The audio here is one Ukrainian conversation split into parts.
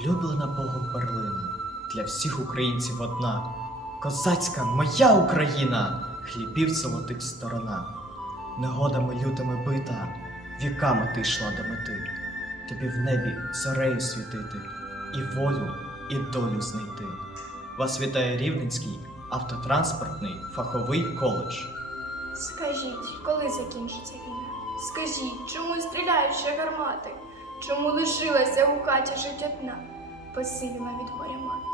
Улюблена Богом перлина, для всіх українців одна. Козацька моя Україна, хлібів золотих сторона. Негодами лютими бита, віками ти йшла до мети. Тобі в небі зорею світити, і волю, і долю знайти. Вас вітає Рівненський автотранспортний фаховий коледж. Скажіть, коли закінчиться війна? Скажіть, чому стріляють ще гармати? Чому лишилася у хаті жить одна, посиліла від горя мати?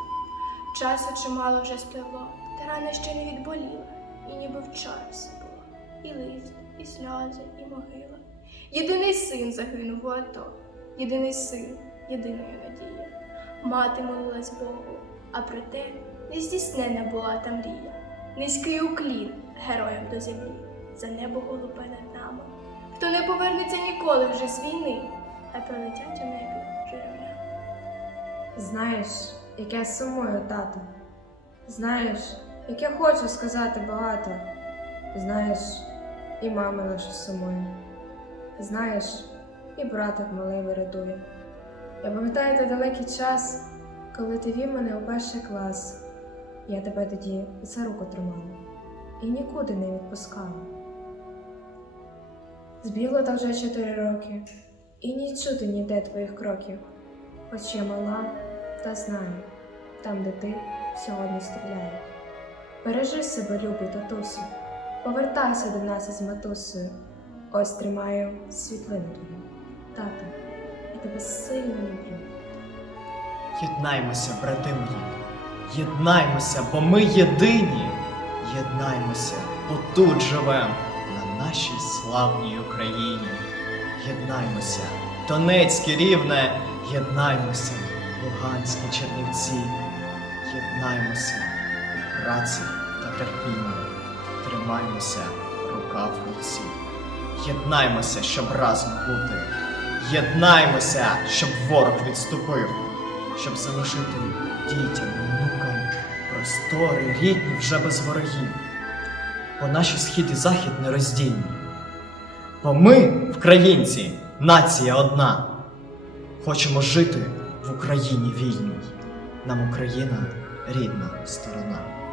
Часу чимало вже спливло, та рана ще не відболіла, і ніби вчора все було. І лист, і сльози, і могила. Єдиний син загинув у АТО, єдиний син, єдиною надія. Мати молилась Богу, а проте не здійснена була та мрія. Низький уклін героям до землі, за небо голубе над нами. Хто не повернеться ніколи вже з війни, а пролетять у небі. Знаєш, як я сумую, тато. Знаєш, як я хочу сказати багато. Знаєш, і мама наша сумує. Знаєш, і братик малий вирятує. Я пам'ятаю той далекий час, коли ти вів мене у перший клас. Я тебе тоді за руку тримала і нікуди не відпускала. Збігло та вже чотири роки, і не чути ніде твоїх кроків. Хоч я мала, та знаю, там, де ти сьогодні стріляє. Бережи себе, любий татусю, повертайся до нас із матусею. Ось тримаю світлину твою. Тато, я тебе сильно люблю. Єднаймося, брати мої, єднаймося, бо ми єдині. Єднаймося, бо тут живем на нашій славній Україні. Єднаймося, Донецьке рівне, єднаймося, Луганські Чернівці, єднаймося праці та терпінні, тримаймося рука в руці. Єднаймося, щоб разом бути. Єднаймося, щоб ворог відступив, щоб залишити дітям, внукам простори рідні вже без ворогів. Бо наші схід і захід нероздільні. Бо ми, українці, нація одна. Хочемо жити Україні вільній. Нам Україна рідна сторона.